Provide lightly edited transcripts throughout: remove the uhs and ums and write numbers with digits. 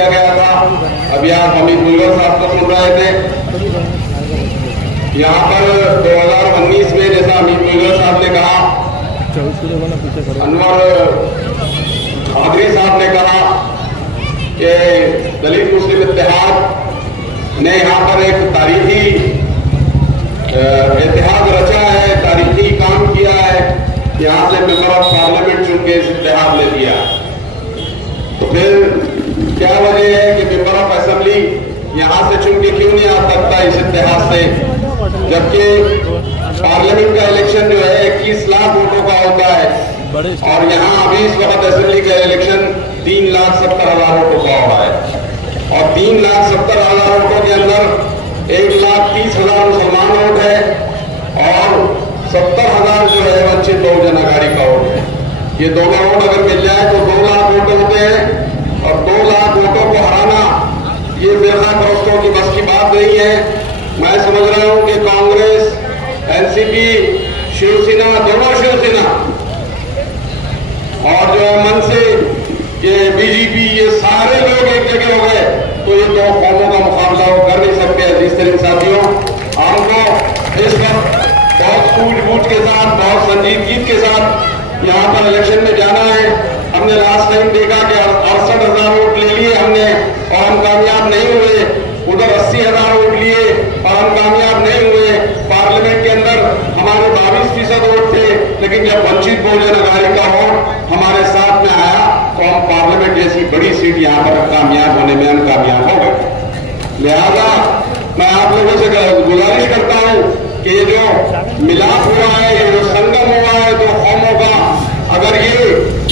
किया गया था। अभी आप हमीद मुगल साहब को सुन रहे थे। यहाँ पर 2019 में जैसा हमीद मुगल साहब ने कहा, अनवर कादरी साहब ने कहा कि दलित मुस्लिम इत्तेहाद ने यहाँ पर एक तारीखी इत्तेहाद रचा है, तारीखी काम किया है। यहाँ से मेंबर ऑफ पार्लियामेंट चुन के इस इत्तेहाद ने दिया। तो फिर क्या वजह है कि मेंबर ऑफ असेंबली यहाँ से चुन के क्यों नहीं आ सकता इस इत्तेहाद से, जबकि पार्लियामेंट का इलेक्शन जो है 21 लाख वोटों का होता है और यहाँ अभी इस वक्त असेंबली का इलेक्शन 3,70,000 वोटों का हो रहा है और 3,70,000 वोटों के अंदर 1,30,000 मुसलमान वोट है और 70,000 जो है वंचित बहुजन अघाड़ी का वोट है। ये दोनों वोट अगर मिल जाए तो 2 लाख वोट होते हैं और 2 लाख वोटों को हराना ये बिरला परस्तों की बस की बात नहीं है। मैं समझ रहा हूं कि कांग्रेस, एनसीपी, शिवसेना, दोनों शिवसेना और जो है मनसे, ये बीजेपी, ये सारे लोग एक जगह हो गए तो ये 2 कौमों का मुकाबला वो कर नहीं सकते। जिस तरह साथियों, हमको इस वक्त बहुत सूझबूझ के साथ, बहुत संजीदगी के साथ यहाँ पर इलेक्शन में जाना है। हमने लास्ट टाइम देखा कि 68,000 वोट ले लिए हमने और हम कामयाब नहीं हुए। उधर 80,000 वोट लिए और हम कामयाब नहीं हुए। पार्लियामेंट के अंदर हमारे 22% वोट थे, लेकिन जब वंचित बहुजन अघाड़ी का वोट हमारे साथ में आया तो हम पार्लियामेंट जैसी बड़ी सीट यहाँ पर कामयाब होने में हम कामयाब हो गए। लिहाजा मैं आप लोगों से गुजारिश करता हूँ कि ये जो मिलाप हुआ है, ये जो संगम हुआ है 2 कौमों का, अगर ये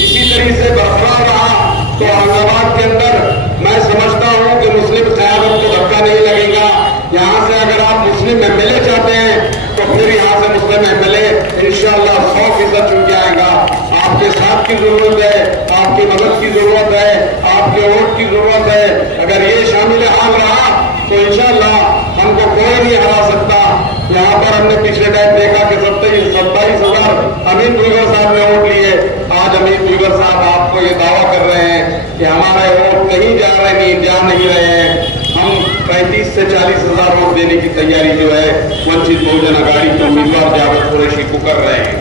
इसी तरीके से बरकरार रहा तो औरंगाबाद के अंदर मैं समझता हूं कि मुस्लिम क़यादत को धक्का नहीं लगेगा। यहां से अगर आप मुस्लिम एमएलए चाहते हैं तो फिर यहां से मुस्लिम एमएलए इंशाअल्लाह 100% चुन के आएगा। आपके साथ की जरूरत है, आपकी मदद की जरूरत है, आपके वोट की जरूरत है। अगर ये शामिल हाल रहा तो इंशाअल्लाह हमको कोई नहीं हरा सकता। यहाँ पर हमने पिछले टाइम देखा कि 27,000 अमीन बुजुर्ग साहब ने वोट लिए। आज अमीन बुजुर्ग साहब आपको ये दावा कर रहे हैं कि हमारे वोट कहीं जा नहीं रहे हैं। हम 35 से 40,000 वोट देने की तैयारी जो है वंचित बहुजन अघाड़ी के उम्मीदवार जावेद कुरैशी को कर रहे हैं।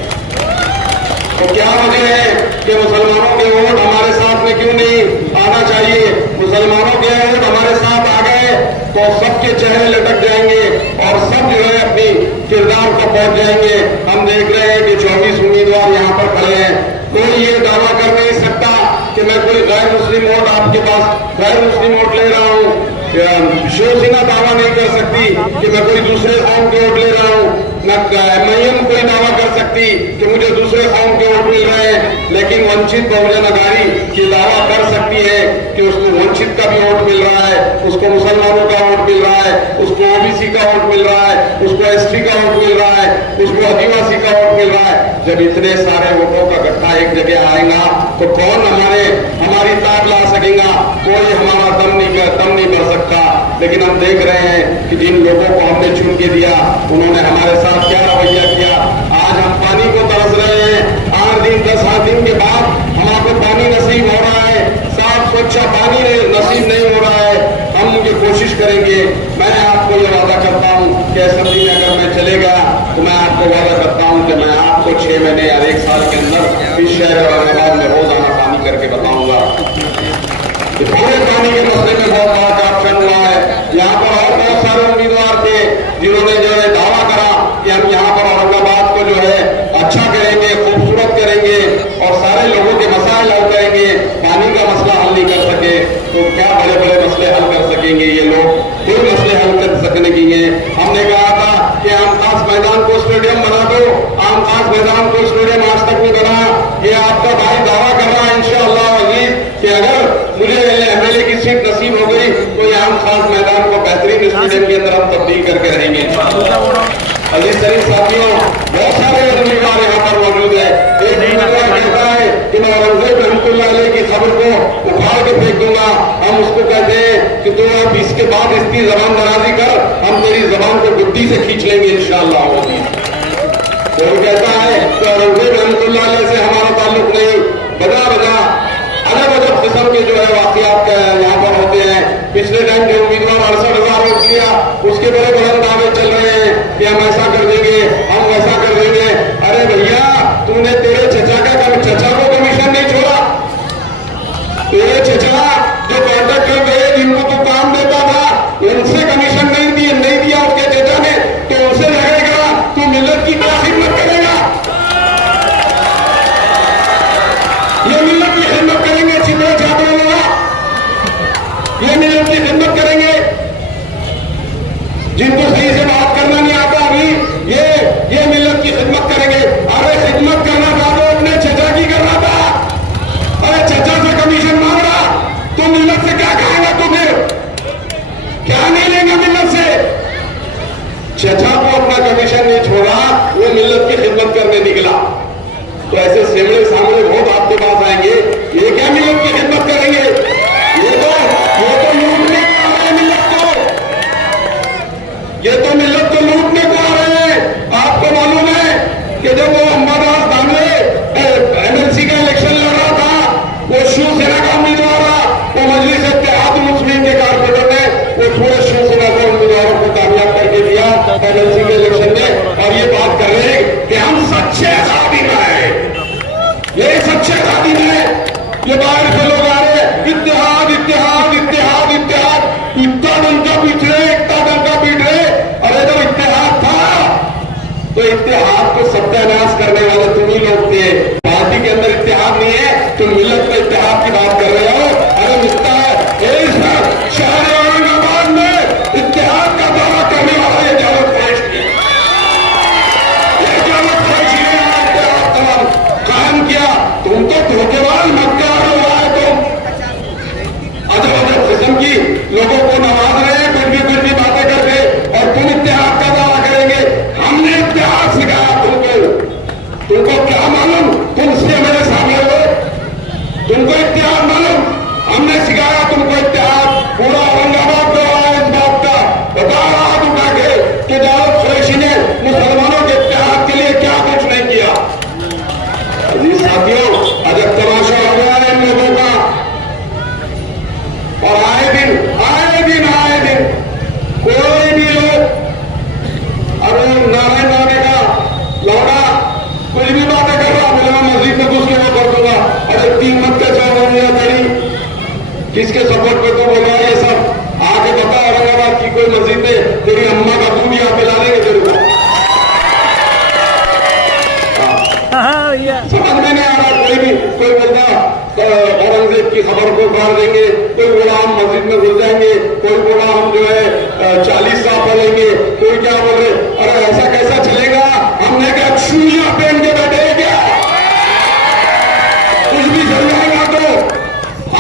तो क्या वजह है कि मुसलमानों के वोट हमारे साथ में क्यों नहीं आना चाहिए? मुसलमानों के वोट हमारे साथ आ गए तो सबके चेहरे लटक जाएंगे और सब जो है अपनी किरदार को पहुंच जाएंगे। हम देख रहे हैं कि 24 उम्मीदवार यहाँ पर खड़े हैं। कोई ये दावा कर नहीं सकता कि मैं कोई गैर मुस्लिम वोट आपके पास गैर मुस्लिम वोट ले रहा हूँ। शिवसेना दावा नहीं कर सकती कि मैं कोई दूसरे कौम के वोट ले रहा हूँ। न एमआईएम कोई दावा कर सकती कि मुझे दूसरे कौम के वोट मिल रहे हैं। लेकिन वंचित बहुजन अघाड़ी ये दावा कर सकती है कि उसको वंचित का भी वोट मिल रहा है, उसको मुसलमानों का वोट मिल रहा है, उसको ओबीसी का वोट मिल रहा है, उसको एसटी का वोट मिल रहा है, उसको आदिवासी का वोट मिल रहा है। जब इतने सारे वोटों का गठा एक जगह आएगा तो कौन हमारी ताक ला सकेगा? कोई हमारा दम नहीं भर सकता। लेकिन हम देख रहे हैं कि जिन लोगों को हमने चुन के दिया उन्होंने हमारे साथ क्या रवैया किया। आज हम पानी को तरस रहे हैं। 8 दिन 10 दिन के बाद हमको पानी नसीब हो रहा है, साफ स्वच्छ पानी नसीब नहीं हो रहा है। हम ये कोशिश करेंगे। मैं आपको ये वादा करता हूँ कि असेंबली में अगर मैं चलेगा तो मैं आपको वादा करता हूँ कि मैं आपको 6 महीने या 1 साल के अंदर इस शहर औरंगाबाद में रोजाना पानी करके बताऊंगा। पूरे पानी के मसले में बहुत बड़ा करप्शन हुआ है। यहाँ पर और बहुत सारे उम्मीदवार थे जिन्होंने जो है दावा करा कि हम यहाँ पर औरंगाबाद को जो है अच्छा करेंगे, खूबसूरत करेंगे और सारे लोगों के मसाइल हल करेंगे। पानी का मसला हल नहीं कर सके तो क्या बड़े बड़े मसले हल कर सकेंगे ये लोग? कोई मसले हल कर सकने की है। हमने कहा था कि आमखास मैदान को स्टेडियम बना दो, आमखास मैदान को स्टेडियम आज तक नहीं बना। ये आपका भाई दावा कर रहा है इंशाअल्लाह अजीज कि अगर मुझे एमएलए की सीट नसीब हो गई तो ये आमखास मैदान को बेहतरीन स्टेडियम के अंदर हम तब्दील करके रहेंगे। अजीज शरीफ साथियों, बहुत सारे उम्मीदवार यहाँ पर मौजूद है। एक उम्मीदवार कहता है कि मैं औरंगजेब रहमतुल्लाह अलैह की खबर को उखाड़ के फेंक दूंगा। हम उसको कहते हैं कि तुम अब इसके बाद इसकी जबान दराजी कर, हम तेरी जबान को गुद्दी से खींच लेंगे इंशाअल्लाह। तो वो कहता है कि औरंगजेब रहमतुल्लाह अलैह से हमारा ताल्लुक नहीं। बजा अलग अलग किस्म के जो है वाकयात यहाँ पर होते हैं। पिछले टाइम जो उम्मीदवार 68,000 वोट लिया उसके बड़े बड़े दावे चल रहे हैं कि हम ऐसा कर देंगे, हम वैसा कर देंगे। अरे भैया, तूने तेरे चचा को कमीशन नहीं छोड़ा। तेरे चचा जो कॉन्ट्रैक्टर थे जिनको तू काम देता था उनसे कमीशन नहीं दिया उसके चचा ने, तो उनसे लगेगा तू मिल्लत की क्या खिदमत करेगा? ये मिल्लत की खिदमत करेंगे चिन्ह छात्रों लोग, ये मिल्लत की खिदमत करेंगे जिनको सही से बात करना नहीं आता अभी, ये मिल्लत की खिदमत करेंगे। अरे खिदमत करना था तो अपने चचा की कर रहा था। अरे चचा से कमीशन मांग रहा तो मिल्लत से क्या खाएगा? तू फिर क्या नहीं लेगा मिल्लत से? चचा को अपना कमीशन नहीं छोड़ा, वो मिल्लत की खिदमत करने निकला। तो ऐसे सेमड़े सामने बहुत आपके पास आएंगे, ये क्या मिल्लत की खिदमत करेंगे? ये तो लूटने को आ रहे हैं मिल्लत को, ये तो मिल्लत को लूटने को आ रहे हैं। आपको मालूम है कि जब वो अंबादास दानवे एमएलसी का इलेक्शन लड़ रहा था, वो शिवसेना का उम्मीदवार था, वो मजलिस इत्तेहाद मुस्लिम के कारपोरेटर ने वो पूरे शिवसेना के उम्मीदवारों को कामयाब करके दिया एमएलसी के इलेक्शन में। और ये बात कर रहे हैं कि हम सच्चे आजादी में हैं, ये सच्चे आजादी में है। ये बाहर से लोग आ रहे हैं, इत्तेहाद इत्तेहाद इत्तेहाद इत्तेहाद, इतना डंका पीट रहे, इतना डंका पीट रहे। अरे जब इत्तेहाद था तो इत्तेहाद को सत्यानाश करने वाले तुम ही लोग थे। पार्टी के अंदर इत्तेहाद नहीं है, तुम मिल्लत में इत्तेहाद की बात कर रहे हो। अरे मिलता है शहर औरंगाबाद में इत्तेहाद का दावा करने वाला ये जावत फैसली, ये जावत फैसली ने इत्तेहाद तमाम कायम किया। तुम तो धोखेबाज मक्कार हो रहा है, तुम अजब अजब किस्म की लोगों को नवाज रहे हैं कुछ भी बातें करके, और तुम इत्तेहाद का दावा करेंगे। हमने इत्तेहाद सिखाया तुमको क्या मालूम? तुम से मेरे सामने हो, तुमको इत्तेहाद मालूम? हमने सिखाया तुमको इत्तेहाद। पूरा औरंगाबाद को रहा है इस बात का, बता रहा उठा के कि जावेद कुरैशी ने मुसलमानों के इत्तेहाद के लिए क्या कुछ नहीं किया। अजीज साथियों, अजब तमाशा हो गया है इन लोगों का। और आए दिन कोई भी लोग अरे नारे का लौड़ा कुछ भी बातें कर रहा, बोले मैं मस्जिद में घुस के वो कर दूंगा। अरे 3 मत का 4 महीना तेरी किसके सपोर्ट पे तो बोल रहा है ये सब? आके बता औरंगाबाद की कोई मस्जिद में तेरी अम्मा का दूध यहाँ पिला लेंगे तेरे को। समझ में नहीं आ रहा। कोई बोलता औरंगजेब की खबर को उतार देंगे, कोई बोला हम मस्जिद में घुस जाएंगे, कोई बोला हम जो है 40 साल पढ़ेंगे, कोई क्या बोल रहे। अरे ऐसा कैसा चलेगा? हमने क्या चूड़ियां पहन के बैठे हैं क्या? कुछ भी चल जाएगा तो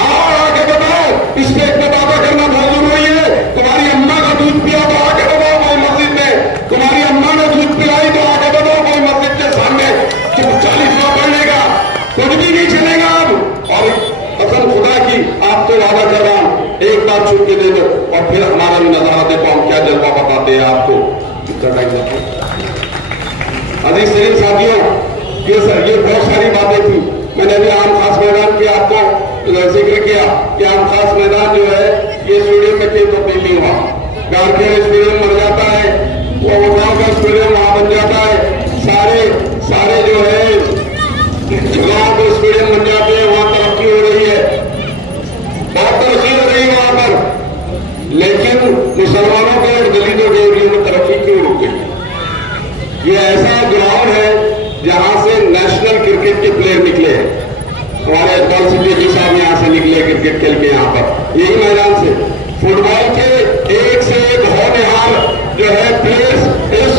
आके बताओ। इस पे इतना बातें करना बहुत जरूरी है। तुम्हारी अम्मा का दूध पिया तो आके बताओ कोई मस्जिद में, तुम्हारी अम्मा ने दूध पिलाई तो आके बताओ कोई मस्जिद के सामने 40 साल पढ़ने का कुछ भी नहीं चलेगा अब। और कसम खुदा की आपको वादा कर रहा हूं, एक बार छूट के दे दो और फिर हमारा भी नजारा देखो हम क्या जज्बा बताते हैं आपको। कितना टाइम लगता अजीज सलीम साथियों, ये बहुत सारी बातें थी। मैंने अभी आम खास मैदान की आपको जिक्र किया कि आम खास मैदान जो है ये स्टेडियम में कोई तब्दील नहीं हुआ। गारखेड़ स्टेडियम बन जाता है, वो उठाव का स्टेडियम वहां बन जाता है, सारे जो है जगहों पर स्टेडियम बन जाते हैं, वहां तरक्की हो रही है, बहुत तरक्की हो रही है वहां पर। लेकिन मुसलमानों के और दलितों के एरिया में तरक्की क्यों रुक गई? ये ऐसा ग्राउंड है जहां से नेशनल क्रिकेट के प्लेयर निकले हैं। हमारे इकबाल सिद्दीकी साहब यहाँ से निकले क्रिकेट खेल के, यहाँ पर यही मैदान से फुटबॉल के एक से एक होनहार जो है प्लेयर्स इस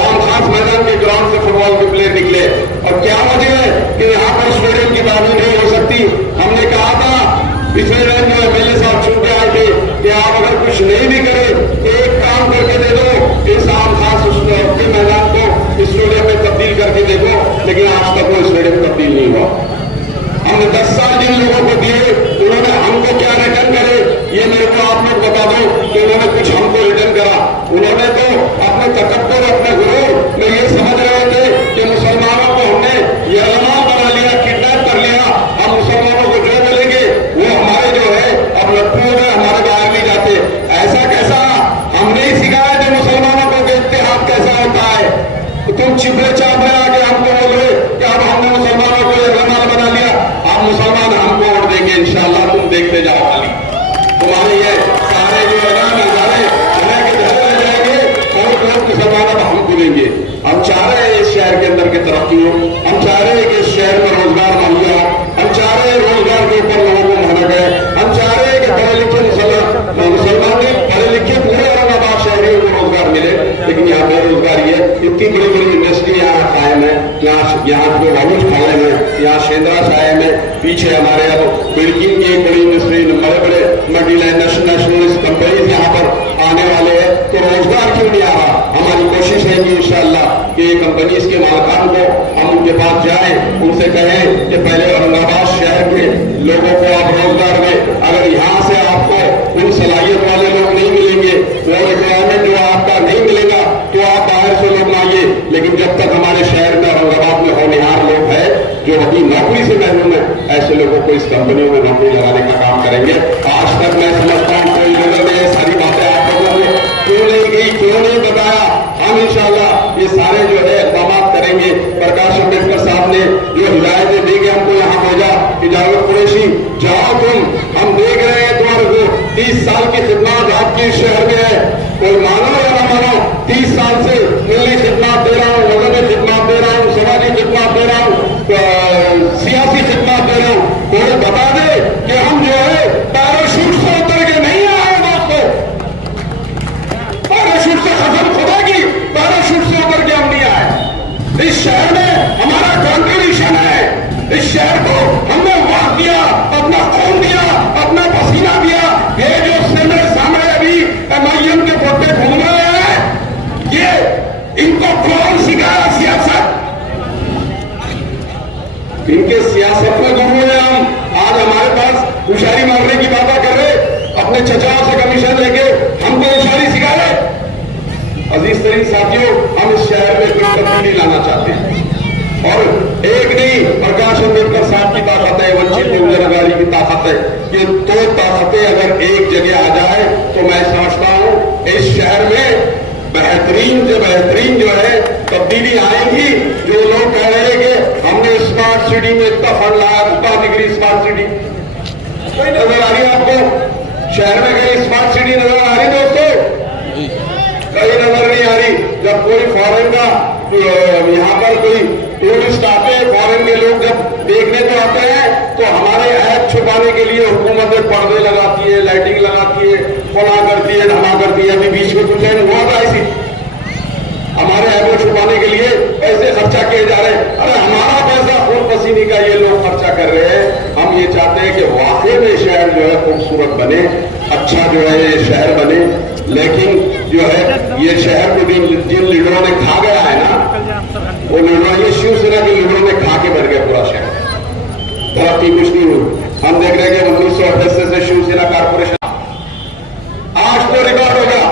आम खास मैदान के ग्राउंड से फुटबॉल के प्लेयर निकले। और क्या वजह है कि यहाँ पर स्टेडियम की बात नहीं हो सकती? हमने कहा था पिछले दिन जो एमएलए साहब चुन के आए थे कि आप अगर कुछ नहीं भी करें एक काम करके दे दो, इस आम खास के मैदान को स्टेडियम में तब्दील करके देखो। लेकिन आज तक वो स्टेडियम तब्दील नहीं हुआ। हमने 10 साल जिन लोगों को दिए उन्होंने हमको क्या रिटर्न करे ये मेरे को आप लोग बता दो कि उन्होंने कुछ हमको रिटर्न करा। उन्होंने तो अपने तकब्बुर अपने गुरूर में ये समझ रहे थे कि मुसलमानों को हमने यरगमाल बना लिया, किडनैप कर लिया, हम मुसलमानों को जो मिलेंगे वो हमारे जो है अब लट्ठुओं में हमारे बाहर नहीं जाते चाहते हैं कि हमको बोले कि अब हमने मुसलमानों को रमाल बना लिया, आप मुसलमान हमको वोट देंगे इंशाल्लाह, तुम देखते जाओ खाली तुम्हारे ये सारे जो है ना नजारे के रह जाएंगे और लोग मुसलमान अब हमको देंगे। हम चाह रहे हैं इस शहर के अंदर की तरक्की हो, हम चाह रहे हैं कि इस शहर में रोजगार मुहैया, हम चाह रहे हैं रोजगार के ऊपर लोगों को मेहनत है, हम चाह रहे हैं कि पढ़े लिखे मुसलमान पढ़े लिखे पूरे औरंगाबाद शहरियों को रोजगार मिले। लेकिन यहाँ बेरोजगारी है, इतनी बड़ी बड़ी इंडस्ट्री यहाँ कायम है, यहाँ जो हाउस खड़े हैं, यहाँ शेंद्रा साहे में पीछे हमारे अब बिल्किन की एक बड़ी इंडस्ट्री, बड़े बड़े मल्टीनेशनल कंपनीज यहाँ पर आने वाले हैं, तो रोजगार क्यों नहीं आ रहा? हमारी कोशिश है कि इंशाअल्लाह कि ये कंपनीज के मालिकान को हम उनके पास जाएं, उनसे कहें कि पहले औरंगाबाद शहर के लोगों को आप रोजगार में, अगर यहाँ से आपको उन सलाहियत वाले लोग नहीं मिलेंगे, वो रिक्वायरमेंट जो आपका नहीं मिलेगा, तो आप बाहर से लोग आइए। लेकिन जब तक हमारे शहर में औरंगाबाद में होनहार लोग हैं जो अभी नौकरी से महरूम है, ऐसे लोगों को इस कंपनियों में नौकरी लगाने का काम करेंगे। आज तक मैं समझता हूँ कोई लोगों ने सारी बातें आप लोगों को क्यों नहीं की, क्यों नहीं बताया। हम इंशाअल्लाह ये सारे जो है इक़दाम करेंगे। प्रकाश अम्बेडकर साहब ने जो हिदायतें दी कि हमको यहाँ भेजा कि जावेद कुरैशी जाओ तुम, हम देख रहे हैं तुम्हारे को 30 साल की खिदमत आपके शहर में है, कोई मानो या ना मानो 30 साल से मिलनी खिदमत दे रहा हूँ, मजहबी खिदमत दे रहा हूँ, समाजी खिदमत दे रहा हूँ, सियासी खिदमत दे रहा हूँ। कोई बता दे कि हम जो है पैराशूट से उतर के नहीं आए दोस्तों, पैराशूट से कसम खुदा की, पैराशूट से उतर के हम नहीं आए। इस शहर में हमारा कॉन्ट्रीब्यूशन है, इस शहर को हमने वक्त दिया, अपना खून दिया, अपना पसीना दिया। ये जो मेरे सामने अभी एमआईएम के पोते घूम रहे हैं, ये इनको कौन सिखाया सियासत? इनके सियासत में गुरु हैं हम। आज हमारे पास उशारी मारने की बातें कर रहे, अपने चचाओं से कमीशन लेके हमको उशारी सिखा रहे। अजीज तरीन साथियों, हम इस शहर में कोई तब्दीली लाना चाहते हैं, और एक नहीं, प्रकाश अम्बेडकर साहब की ताकत है, वंचित बहुजन अघाड़ी की ताकत है। ये दो ताकतें अगर एक जगह आ जाए तो मैं समझता हूं इस शहर में बेहतरीन जो है तब्दीली आएगी। जो लोग कह रहे हैं कि हमने स्मार्ट सिटी में इतना फंड लाया, उतना डिग्री स्मार्ट सिटी, कोई नजर आ रही है आपको? शहर में कहीं स्मार्ट सिटी नजर आ रही दोस्तों? कहीं नजर नहीं आ रही। जब कोई फॉरेन का यहाँ पर कोई टूरिस्ट आते हैं, फॉरेन के लोग जब देखने को आते हैं, तो हमारे ऐप छुपाने के लिए हुकूमत पर्दे लगाती है, लाइटिंग लगाती है, फला करती है, ढमा करती है। अभी बीच में कुछ हुआ था ऐसी, हमारे ऐप को छुपाने के लिए पैसे खर्चा किए जा रहे हैं। अरे हमारा पैसा खून पसीने का ये लोग खर्चा कर रहे हैं। हम ये चाहते हैं कि वाकई में शहर जो है खूबसूरत बने, अच्छा जो है ये शहर बने। लेकिन जो है ये शहर को जिन लीडरों ने खा गया है ना, वो लीडरों, ये शिवसेना के लीडरों ने खा के भर गया पूरा शहर, तरक्की कुछ नहीं हुई। हम देख रहे हैं कि 1988 से शिवसेना कारपोरेशन आज तो रिकॉर्ड हो गया।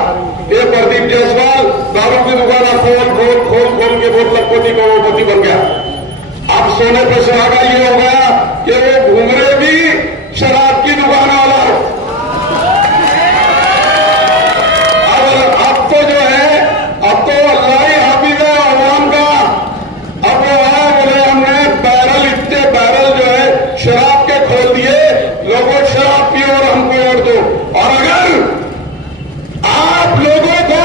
ये प्रदीप जायसवाल दारू की दुकान खोल के बहुत लखपति करोड़पति बन गया। अब सोने पर सुहागा ये हो गया कि वो घूमरे भी शराब की दुकान वाला है। अब तो जो है, अब तो अल्लाह ही हाफिज है अवाम का। अब वो है बोले हमने बैरल, इतने बैरल जो है शराब के खोल दिए, लोगों शराब पियो और हमको वोट दो। और अगर आप लोगों को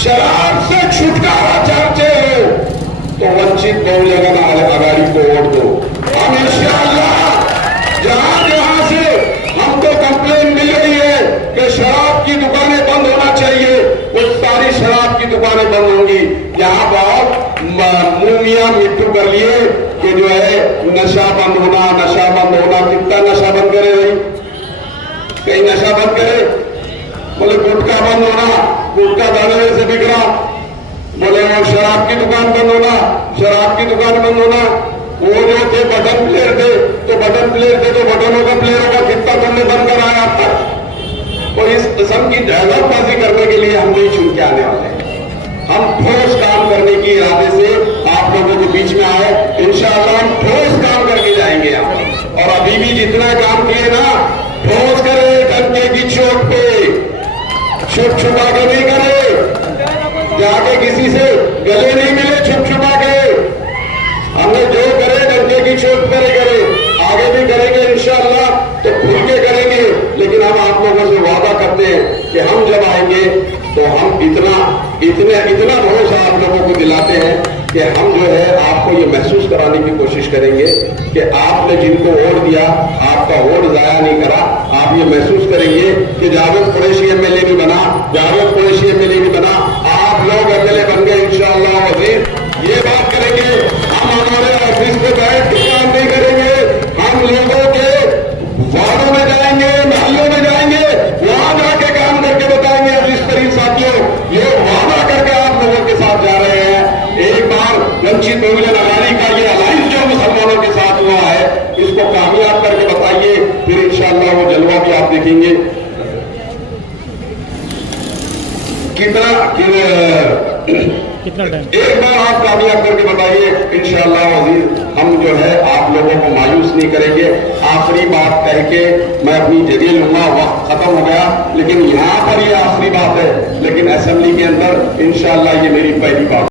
शराब से छुटकारा चाहते हो तो वंचित बहुजन अघाड़ी को वोट दो। हम इंशाअल्लाह जहां से हमको कंप्लेन मिल रही है कि शराब की दुकानें बंद होना चाहिए, वो सारी शराब की दुकानें बंद होंगी। यहाँ बहुत मुंह मिट्टू कर लिए कि जो है नशा बंद होना, नशा बंद होना। कितना नशा बंद करे भाई? कहीं नशा बंद करे? बोले गुटखा बंद होना, गुटखा दाने से बिक रहा। बोले वो शराब की दुकान बंद होना, शराब की दुकान बंद होना। वो जो थे बटन प्लेयर थे, तो बटन प्लेयर थे तो बटनों का प्लेयरों का कितना तुमने बंद कराया अब तक? तो इस किस्म की ड्राइवरबाजी करने के लिए हम नहीं छूट के आने वाले। हम ठोस काम करने की इरादे से आप लोगों के बीच में आए। इंशाअल्लाह हम ठोस काम करके जाएंगे यहाँ पर। और अभी भी जितना काम किए ना, ठोस करे, डंके की चोट पे, छुप छुपा के नहीं करे, जाके किसी से गले नहीं मिले। इतना भरोसा आप लोगों को दिलाते हैं कि हम जो है आपको ये महसूस कराने की कोशिश करेंगे कि आपने जिनको वोट दिया आपका वोट जाया नहीं करा। आप ये महसूस करेंगे कि जावेद कुरैशी एमएलए भी बना, जावेद कुरैशी एमएलए भी बना, आप लोग एमएलए बन गए इंशाअल्लाह अज़ीज़। ये बात करेंगे हम हमारे ऑफिस पे बैठ के काम नहीं करेंगे, हम लोगों के वार्डों में जाएंगे, मोहल्लों में जाएंगे, वहां जाके काम करके बताएंगे। अजीज तरीन साथियों, ये वादा करके आप लोगों के साथ जा रहे हैं। एक बार वंचित बहुजन अघाड़ी का ये अलायंस जो मुसलमानों के साथ हुआ है, इसको कामयाब करके बताइए, फिर इंशाअल्लाह वो जलवा भी आप देखेंगे। कितना टाइम एक बार आप कामयाब करके बताइए इंशाअल्लाह अज़ीज़, हम जो है आप लोगों को मायूस नहीं करेंगे। आखिरी बात कह के मैं अपनी जगह लूंगा, वक्त खत्म हो गया, लेकिन यहाँ पर ये आखिरी बात है, लेकिन असेंबली के अंदर इंशाअल्लाह ये मेरी पहली बात